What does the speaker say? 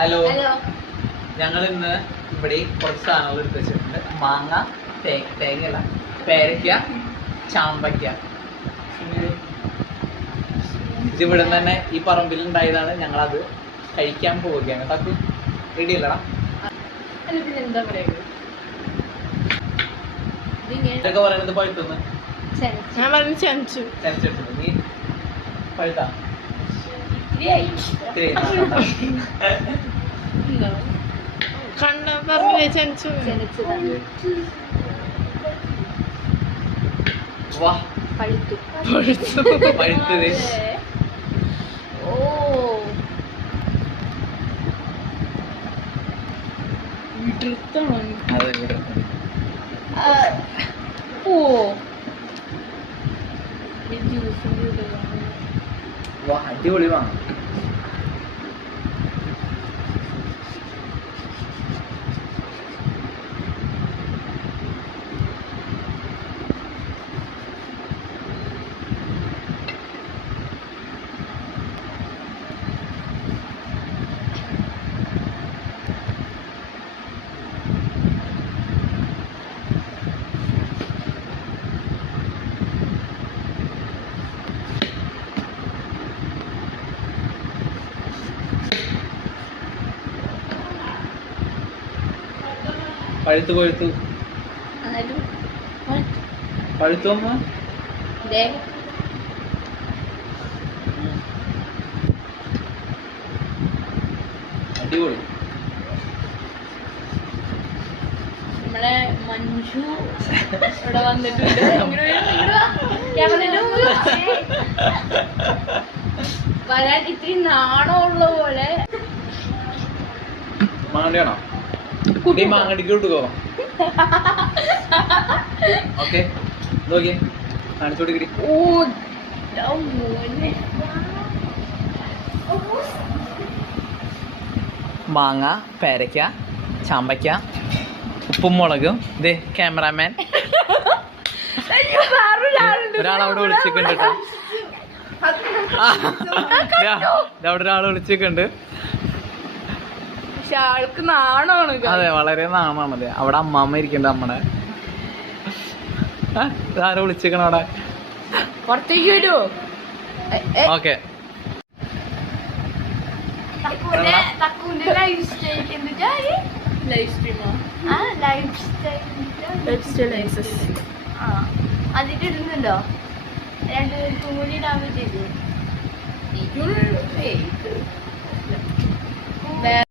Hello, ഞങ്ങൾ ഇന്ന് ഇവിടെ കുറച്ച് സാധനങ്ങൾ എടുത്ത് വെച്ചിട്ടുണ്ട്. മാങ്ങ, തേങ്ങയല്ല, പേരയ്ക്ക, ചാമ്പയ്ക്ക. ഇതിവിടെ തന്നെ ഈ പറമ്പിൽ ഉണ്ടായതാണ്. ഞങ്ങളത് കഴിക്കാൻ പോവുകയാണ്. തക്കു റെഡിയല്ലടാ? എന്താ പറയുക, ഇതൊക്കെ പറയുന്നത് പഴുത്തുന്ന് ഞാൻ പറഞ്ഞു ചനച്ചു. ചനച്ചെടുത്തത് നീ പഴുത്താ കണ്ട പറഞ്ഞില്ലേ ചനച്ചു. വാ പഴുത്തു പഴുത്തത്. ഓ അതെ വിടർത്തണം. ഓ വാ അടിപൊളി വാങ്ങാം. പഴുത്തു പഴുത്തു പഴുത്തു അമ്മ. അടിപൊളി. നമ്മളെ മഞ്ജു ഇവിടെ വന്നിട്ടുണ്ട്. വരാൻ ഇത്തിരി നാണമുള്ള പോലെ. മാങ്ങയാണോ? കുട്ടി മാങ്ങടിക്ക് വിട്ടുകോ? ഓക്കെ, നോക്കിയേ, കാണിച്ചോടിക്കടി. ഓ മോനെ, മാങ്ങ, പേരയ്ക്ക, ചാമ്പയ്ക്ക, ഉപ്പും മുളകും. ഇതേ ക്യാമറാമാൻ ഒരാളവിടെ വിളിച്ചിട്ടുണ്ട് കേട്ടോ. അവിടെ ഒരാൾ വിളിച്ചിട്ടുണ്ട്. പക്ഷെ ആൾക്ക് നാണമാണ്. അതെ, വളരെ നാണാണത്. അവിടെ അമ്മാമ്മ ഇരിക്കണ്ട. അമ്മടെ ആരോ വിളിച്ചിരിക്കണ അവിടെ. പുറത്തേക്ക് വരുമോ? ഓക്കെ, അതിട്ട് ഇടുന്നുണ്ടോ? രണ്ടുപേർക്കും കൂടി ഇടാൻ പറ്റിയത്.